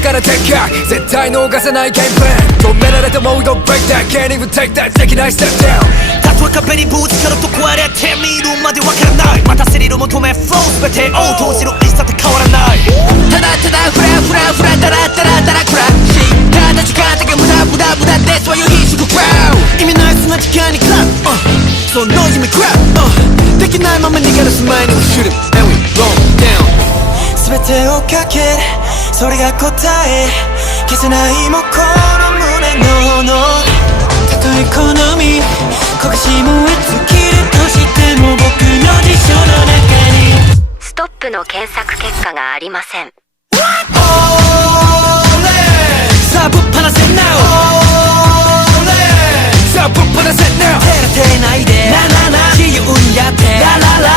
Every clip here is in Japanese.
から展開絶対逃さないゲームプラン止められたモード break that can't even take that できない step down たとえ壁にぶつかると壊れてみるまでわからないまたスリル求め flow 全てを投じる意志だって変わらないただただフラフラフラダラダラダラクラッシュただ時間だけ無駄無駄無駄でそういう必死クラウ意味ないそんな時間にクラッそうノイズミクラッできないまま逃げ出す前に shoot it and we roll down 全てをかけるそれが答え消せないもこの胸の炎たとえ好み焦がし燃え尽きるとしても僕の辞書の中にストップの検索結果がありません。さあぶっ放せ now さあぶっ放せ now 照れてないでななな自由にやってラララ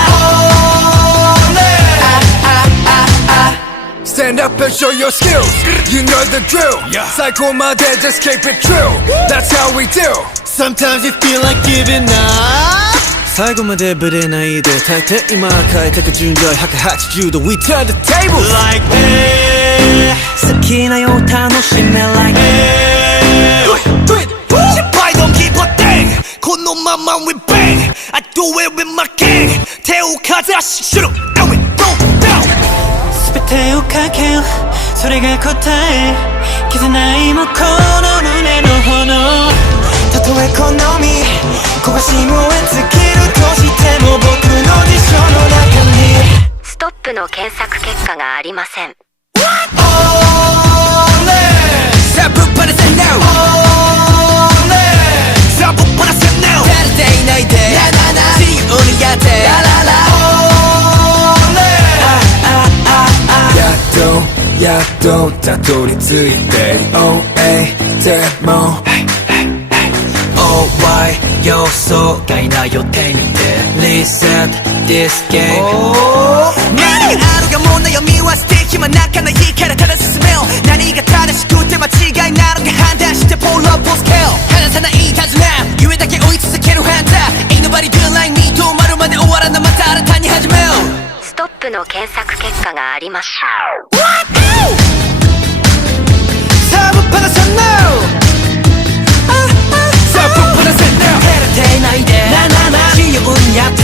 Stand up and show your skills You know the drill 最高まで just keep it true That's how we do Sometimes you feel like giving up 最後までブレないで大抵今変えてく順序180度 We turn the tables Like 好きなよ楽しめ Like Do it 失敗 Don't keep a thing このまま We bang I do it with my king 手をかざし Shoot it and we go down 全てをかけるそれが答え消せないもこの胸の炎たとえ好み焦がし燃え尽きるとしても僕の辞書の中にストップの検索結果がありません。さあぶっ放せ now さあぶっ放せ now 照れていないでななな自由にやってラララやっとたどり着いて OA でも OY 予想外な予定見て Reset this game 何があるかも悩みは捨て暇なかないからただ進めよ何が正しくて間違いなのか判断して Pull up on scale 離さない手綱夢だけ追い続けるハンター Ain't nobody good like me 止まるまで終わらなまた新たに始めようストップの検索結果がありました。さあぶっ放せ now さあぶっ放せ now 照れていないでななな自由にやって